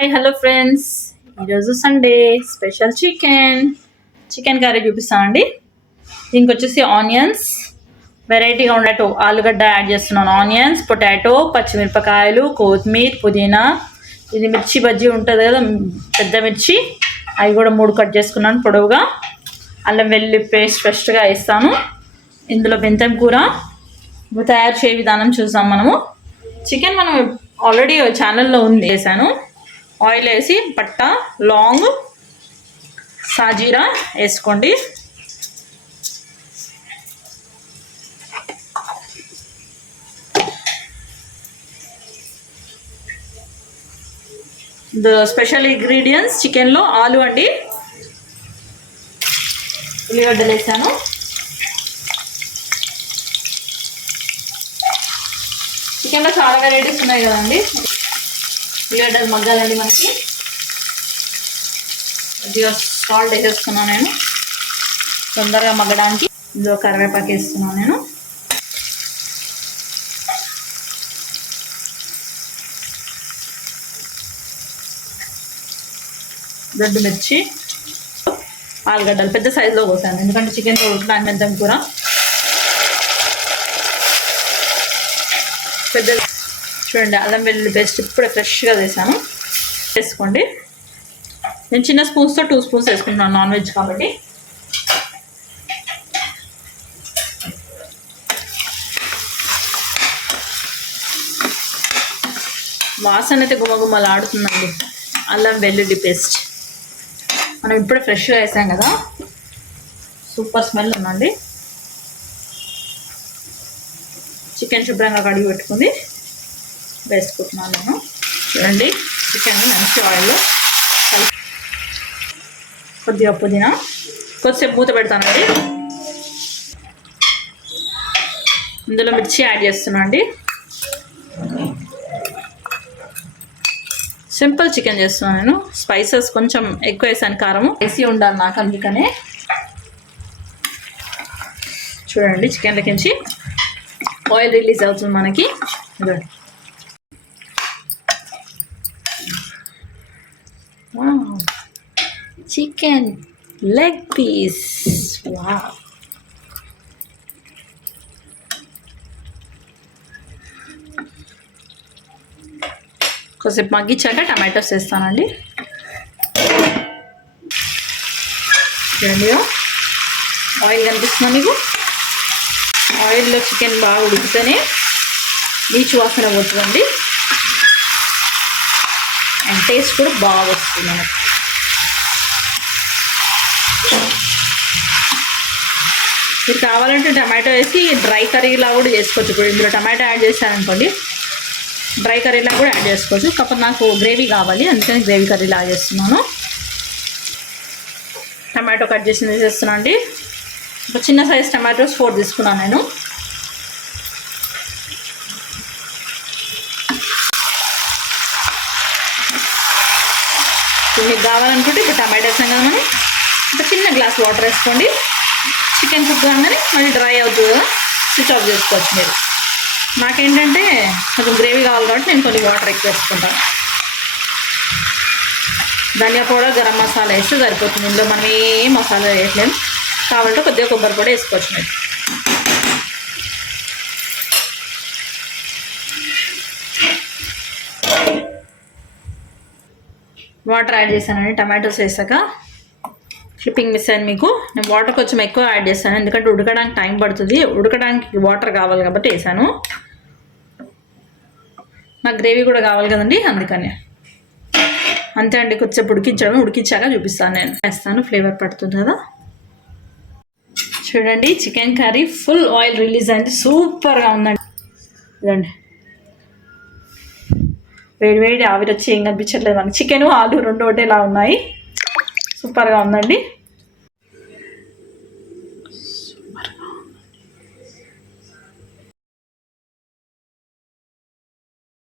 Hi hello friends, ఈరోజు Sunday special chicken curry చూపిస్తానండి. దీనికి వచ్చేసి ఆనియన్స్ వెరైటీగా ఉండేటో ఆలుగడ్డ యాడ్ చేస్తున్నాను. ఆనియన్స్, పొటాటో, పచ్చిమిరపకాయలు, కొత్తిమీర, పుదీనా, ఇది మిర్చి బజ్జీ ఉంటుంది కదా పెద్ద మిర్చి, అవి కూడా 3 కట్ చేసుకున్నాను పొడవుగా. అల్లం వెల్లుల్లి పేస్ట్ ఫస్ట్గా వేస్తాను. ఇందులో మెంతం కూర తయారు చేయ విధానం చూసాం. మనము చికెన్ మనం ఆల్రెడీ ఛానల్లో ఉంది, వేసాను. ఆయిల్ వేసి పట్ట, లాంగ్, సాజీరా వేసుకోండి. స్పెషల్ ఇంగ్రీడియంట్స్ చికెన్లో ఆలు అండి. ఉల్లిగడ్డలు వేసాను. చికెన్లో చాలా వెరైటీస్ ఉన్నాయి కదండి. ఉల్లిగడ్డలు మగ్గాలండి మనకి. కొద్దిగా సాల్ట్ వేసేస్తున్నాను నేను తొందరగా మగ్గడానికి. ఇందులో కరివేపాకు వేస్తున్నాను నేను. దొడ్డు మిర్చి, ఆలుగడ్డలు పెద్ద సైజులో కోసాను ఎందుకంటే చికెన్ ఉడకడానికి మెంతం కూర పెద్ద. చూడండి, అల్లం వెల్లుల్లి పేస్ట్ ఇప్పుడే ఫ్రెష్గా వేసాను, వేసుకోండి. నేను చిన్న స్పూన్స్తో 2 స్పూన్స్ వేసుకుంటున్నాను, నాన్ వెజ్ కాబట్టి. వాసన అయితే గుమగుమలాడుతుందండి. అల్లం వెల్లుల్లి పేస్ట్ మనం ఇప్పుడే ఫ్రెష్గా వేసాం కదా, సూపర్ స్మెల్ ఉందండి. చికెన్ శుభ్రంగా కడిగి పెట్టుకుంది వేసుకుంటున్నాను నేను. చూడండి, చికెన్ మంచి ఆయిల్లో కొద్దిగా పుదీనా, కొద్దిసేపు మూత పెడతానండి. ఇందులో మిర్చి యాడ్ చేస్తున్నా అండి. సింపుల్ చికెన్ చేస్తున్నాను నేను. స్పైసెస్ కొంచెం ఎక్కువ వేసాను, కారము వేసి ఉండాలి నాకు, అందుకనే. చూడండి, చికెన్లకించి ఆయిల్ రిలీజ్ అవుతుంది మనకి. Chicken leg piece, wow. కొద్దిసేపు మగ్గించాక టమాటోస్ వేస్తానండి. చూడండి, ఆయిల్ కనిపిస్తుందా మీకు? ఆయిల్లో చికెన్ బాగా ఉడికితేనే నీచు వాసన పోతుందండి, అండ్ టేస్ట్ కూడా బాగా వస్తుంది మనకు. మీరు కావాలంటే టమాటో వేసి డ్రై కర్రీలా కూడా చేసుకోవచ్చు. ఇప్పుడు ఇందులో టమాటో యాడ్ చేశారనుకోండి, డ్రై కర్రీలా కూడా యాడ్ చేసుకోవచ్చు. కాకపోతే నాకు గ్రేవీ కావాలి, అందుకని గ్రేవీ కర్రీలా చేస్తున్నాను. టమాటో కట్ చేసి వేసేస్తున్నా అండి. ఒక చిన్న సైజ్ టమాటోస్ 4 తీసుకున్నాను నేను. మీకు కావాలనుకుంటే ఇప్పుడు టమాటో వేసాం కదా మనం, ఒక చిన్న గ్లాస్ వాటర్ వేసుకోండి. చికెన్ కుక్ కాగానే మళ్ళీ డ్రై అవుతుంది కదా, స్విచ్ ఆఫ్ చేసుకోవచ్చు మీరు. నాకేంటంటే కొంచెం గ్రేవీ కావాలి కాబట్టి నేను కొన్ని వాటర్ ఎక్కువ వేసుకుంటాను. ధనియా పౌడర్, గరం మసాలా వేస్తే సరిపోతుంది. ఇందులో మనం ఏం మసాలా వేయట్లేము. కావాలంటే కొద్దిగా కొబ్బరి పొడి వేసుకోవచ్చు మీరు. వాటర్ యాడ్ చేశానండి టమాటోస్ వేసాక. క్లిప్పింగ్ మిస్ అయింది మీకు. నేను వాటర్ కొంచెం ఎక్కువ యాడ్ చేస్తాను ఎందుకంటే ఉడకడానికి టైం పడుతుంది. ఉడకడానికి వాటర్ కావాలి కాబట్టి వేసాను. నాకు గ్రేవీ కూడా కావాలి కదండి, అందుకని. అంతే అండి, కొద్దిసేపు ఉడికించాక చూపిస్తాను నేను. వేస్తాను, ఫ్లేవర్ పడుతుంది కదా. చూడండి, chicken curry full oil release అయింది, సూపర్గా ఉందండి. ఇదండి, వేడి వేడి ఆవిరి వచ్చి ఏం కనిపించట్లేదు మనకి. చికెను ఆలు 2 ఒకటేలా ఉన్నాయి, సూపర్గా ఉందండి.